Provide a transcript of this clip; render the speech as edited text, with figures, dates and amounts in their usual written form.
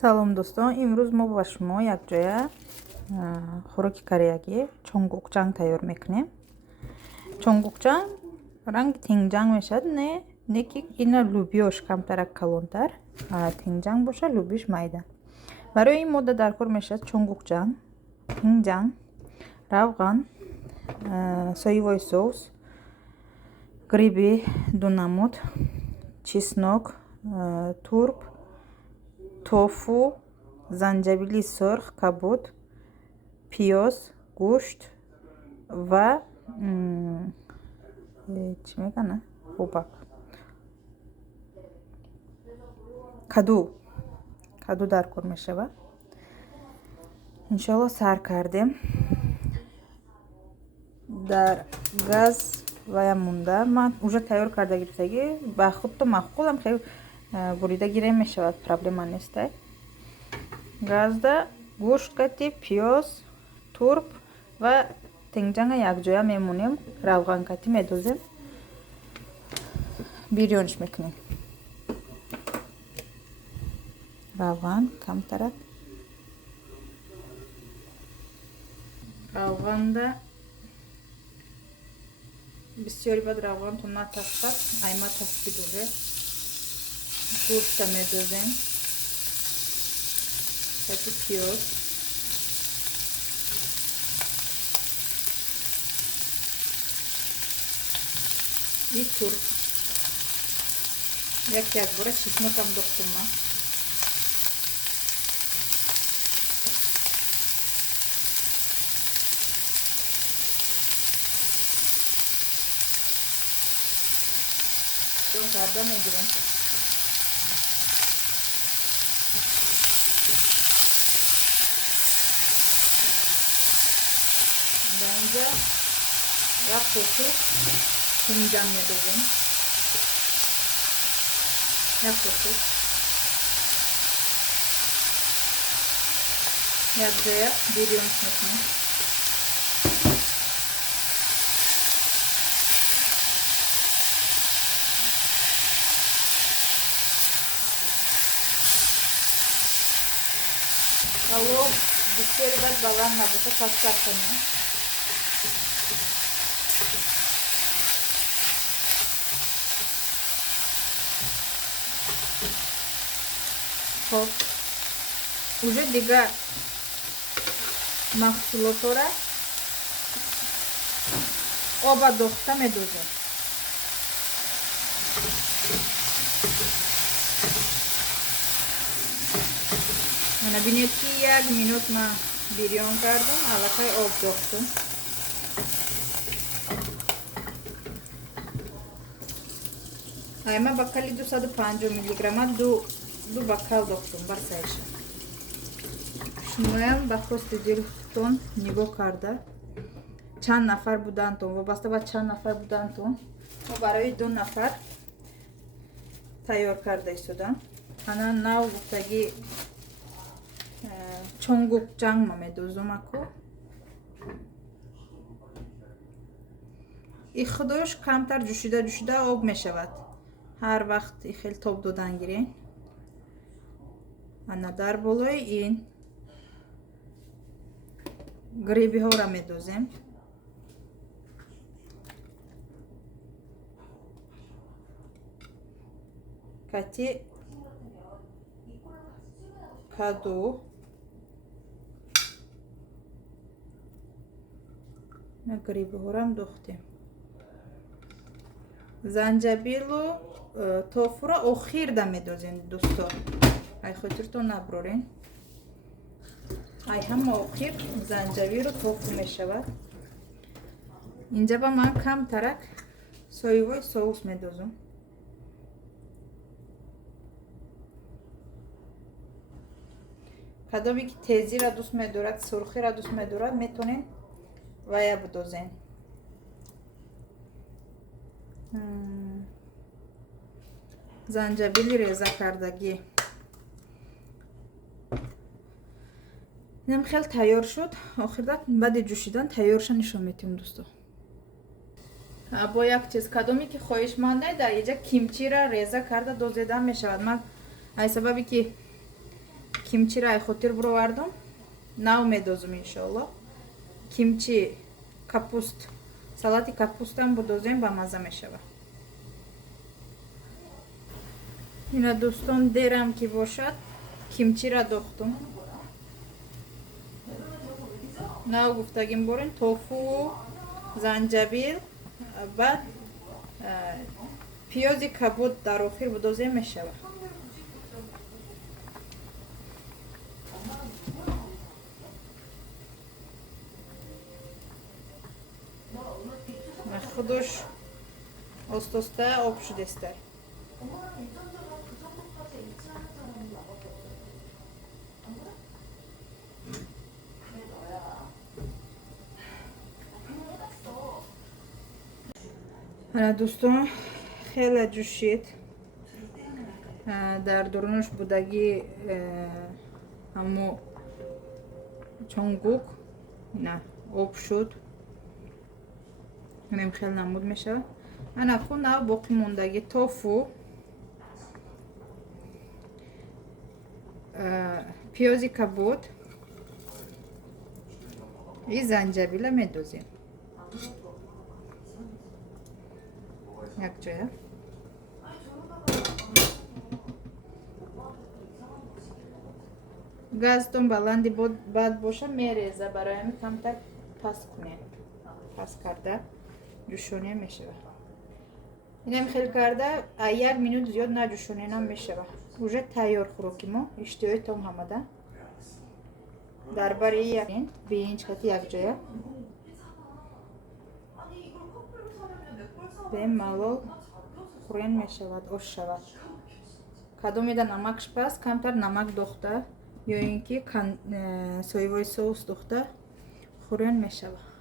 салом дӯстон, имрӯз мо ба шумо якҷоя хӯроки кореягӣ чонгукҷанг тайёр мекунем. Чонгукҷанг ранги тинҷанг мешавад, не ки ина лӯбиёш камтарак калонтар, тинҷанг боша, лӯбиш майда. Барои ин модда дар кор мешавад чонгукҷанг, тинҷанг, равған, соевой соус, гриби дунамуд, чеснок, турп, тофу, занҷабили сурх, кабуд, пиёз, гӯшт ва чӣ мегӯянд бубак, каду дар кор мешавад. Иншоалло сар кардем. Дар газ вая монда. Ман уже тайёр карда гирифтагӣ ба худто маъқулам, хеле буридагӣ мешавад, проблема нест. Газда гӯшт кати, пиёз, турп ва тинҷанга якҷоя мемонем, равған кати медозем, бирёниш мекунем. Равған камтарак, равғанда бисёри бад равғантон натафтад, айма тафтид уже. Гӯшта медозем, кати пиёз, и турп. Як бора чеснокам дохтум ман. Карда мегирем. Бенҷа як қосуқ тинҷанг медозем. Як қосуқ. Якҷоя бирёниш мекунем. Алло, бисёри бад баланд набоша, паскар кунем. Хоб, уже дигар маҳсулотора оба дохта медозем. Мана бинед ки 1 минут ман бирён кардам, аллакай об дохтам. Айма бакали 250 миллиграмма ду бакал дохтам бар сайша. Шумоям ба хости дилтон нигоҳ карда чанд нафар будантон, вобаста ба чанд нафар будантон, мо барои 2 нафар тайёр карда истодам. Ана нав гуфтагӣ чонгукҷанг ма медозам аку. И худош камтар ҷӯшида об мешавад. Ҳар вақт хел тоб додан гирен. Ана дар болои ин гребиҳоро медозем. Кати каду, гребиҳорам дохтем. Занҷабилу тофуро охирда медозем дӯстон. Ай хотиртон наброрен. Ай ҳама охир занҷабилу тофу мешавад. Инҷа ба ман камтарак соевой соус медозам. кадоме ки тезиро дӯст медорад, сурхиро дӯст медорад, метонен вая бидозен. занҷабили реза кардагӣ. Инам хел тайёр шуд. Охирда баъди ҷӯшидан тайёрша нишон метиҳем дӯстон. бо як чиз кадоме ки хоҳишманда дар инҷа кимчиро реза карда дозидан мешавад. Ман ай сабаби ки кимчиро ай хотир буровардум. Нав медозум иншаллоҳ. Кимчи, капуст, салати капустам будозем ба маза мешавад. Ина дӯстон дерам ки бошад, кимчиро дохтум. Нав гуфтагим борин тофу, занҷабил, баъд пиёзи кабуд дар охир будозем мешавад. худуш остоста об шудестай. дӯстон хеле ҷӯшид. дар дурунаш будаги ҳамо чонгук на об шуд. инам хел намуд мешавад. ана хун нав боқӣ мондаги тофу, пиёзи кабуд и занҷабила медозем якҷоя. газтон баланди бад боша мереза, барои ҳамин камтар паст кунем. паст карда ҷӯшония мешавад. инам хел карда 1 минут зиёд наҷӯшоненам мешавад. уже тайёр хӯроки мо. иштиҳоитон ҳамада дар бари биринҷ хати якҷоя бемалол хӯрен мешавад, ош шавад. кадомеда намакш паст, камтар намак дохта ё ин ки соевой соус дохта хӯрен мешавад.